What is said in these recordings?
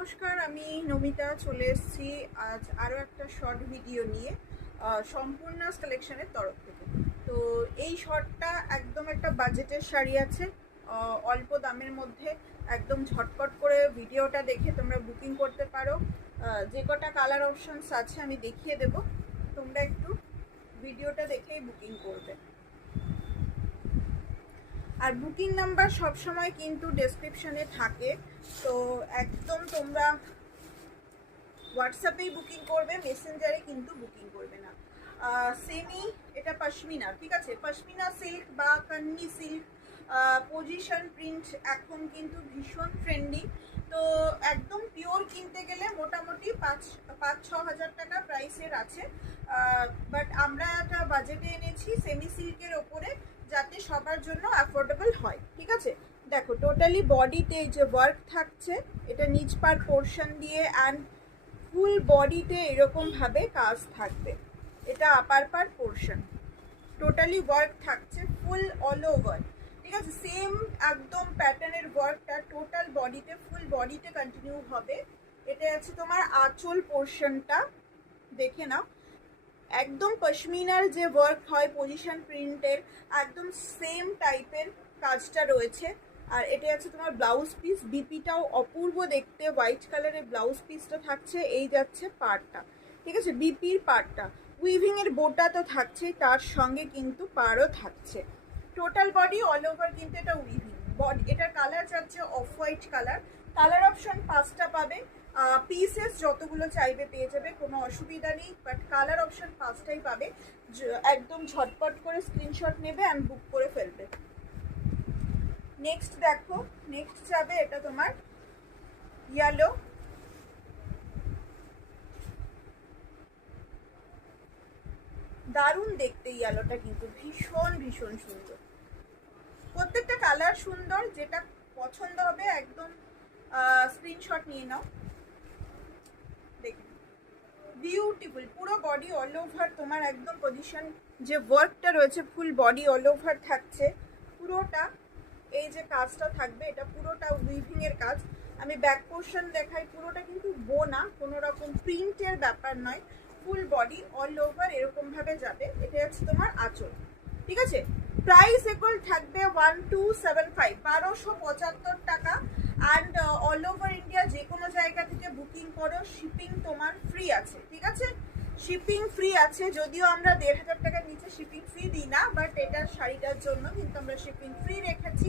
নমস্কার, আমি নমিতা চলে এসেছি আজ আরও একটা শর্ট ভিডিও নিয়ে সম্পূর্ণ কালেকশনের তরফ থেকে। তো এই শর্টটা একদম একটা বাজেটের শাড়ি আছে, অল্প দামের মধ্যে একদম ঝটপট করে ভিডিওটা দেখে তোমরা বুকিং করতে পারো। যে কটা কালার অপশনস আছে আমি দেখিয়ে দেব, তোমরা একটু ভিডিওটা দেখেই বুকিং করবে। আর বুকিং নাম্বার সবসময় কিন্তু ডেসক্রিপশনে থাকে, তো একদম তোমরা হোয়াটসঅ্যাপেই বুকিং করবে, মেসেঞ্জারে কিন্তু বুকিং করবে না। সেমি এটা পশমিনা, ঠিক আছে, পশমিনা সিল্ক বা কান্নি সিল্ক পজিশন প্রিন্ট এখন কিন্তু ভীষণ ট্রেন্ডিং। তো একদম পিওর কিনতে গেলে মোটামুটি 5-6 হাজার টাকা প্রাইসের আছে, বাট আমরা একটা বাজেটে এনেছি সেমি সিল্কের ওপরে, যাতে সবার জন্য অ্যাফোর্ডেবল হয়। ঠিক আছে, দেখো টোটালি বডিতে যে ওয়ার্ক থাকছে এটা নিচ পার পোর্শন দিয়ে, অ্যান্ড ফুল বডিতে এরকমভাবে কাজ থাকবে। এটা আপার পার পোর্শন টোটালি ওয়ার্ক থাকছে ফুল অল ওভার, ঠিক আছে। সেম একদম প্যাটার্নের ওয়ার্কটা টোটাল বডিতে, ফুল বডিতে কন্টিনিউ হবে। এটা আছে তোমার আঁচল পোর্শনটা, দেখে নাও একদম পশমিনার যে ওয়ার্ক হয় পজিশন প্রিন্টের, একদম সেম টাইপের কাজটা রয়েছে। আর এটা আছে তোমার ব্লাউজ পিস, বিপিটাও অপূর্ব দেখতে, হোয়াইট কালারের ব্লাউজ পিসটা থাকছে, এই যাচ্ছে পাড়টা, ঠিক আছে, বিপির পাড়টা। উইভিংয়ের বোটা তো থাকছেই, তার সঙ্গে কিন্তু পাড়ও থাকছে। টোটাল বডি অল ওভার কিন্তু এটা উইভিং বডি। এটার কালার যাচ্ছে off white colour. Colour option 5টা পাবে, পিসেস যতগুলো চাইবে পেয়ে যাবে, কোনো অসুবিধা নেই, বাট কালার অপশন 5টাই পাবে। একদম ঝটপট করে স্ক্রিনশট নেবে অ্যান্ড বুক করে ফেলবে। নেক্সট দেখো, নেক্সট যাবে এটা তোমার ইয়েলো, দারুণ দেখতে ইয়েলোটা, কিন্তু ভীষণ ভীষণ সুন্দর, প্রত্যেকটা কালার সুন্দর, যেটা পছন্দ হবে একদম স্ক্রিনশট নিয়ে নাও। দেখুন বিউটিফুল, পুরো বডি অল ওভার তোমার একদম পজিশন যে ওয়ার্কটা রয়েছে ফুল বডি অল ওভার থাকছে পুরোটা। এই যে কাজটা থাকবে এটা পুরোটা উইভিংয়ের কাজ। আমি ব্যাক পোর্শন দেখাই, পুরোটা কিন্তু বোনা, কোনো রকম প্রিন্টের ব্যাপার নয়, ফুল বডি অল ওভার এরকমভাবে যাবে। এটা হচ্ছে তোমার আঁচল, ঠিক আছে। প্রাইস এগুলো থাকবে 1275, 1275 টাকা। অ্যান্ড অল ওভার ইন্ডিয়া যে কোনো জায়গা থেকে বুকিং করো, শিপিং তোমার ফ্রি আছে, ঠিক আছে, শিপিং ফ্রি আছে। যদিও আমরা 1500 টাকার নিচে শিপিং ফ্রি দিই না, বাট এটার শাড়িটার জন্য কিন্তু আমরা শিপিং ফ্রি রেখেছি।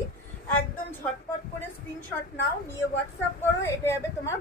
একদম ঝটপট করে স্ক্রিনশট নাও, নিয়ে হোয়াটসঅ্যাপ করো, এটা যাবে তোমার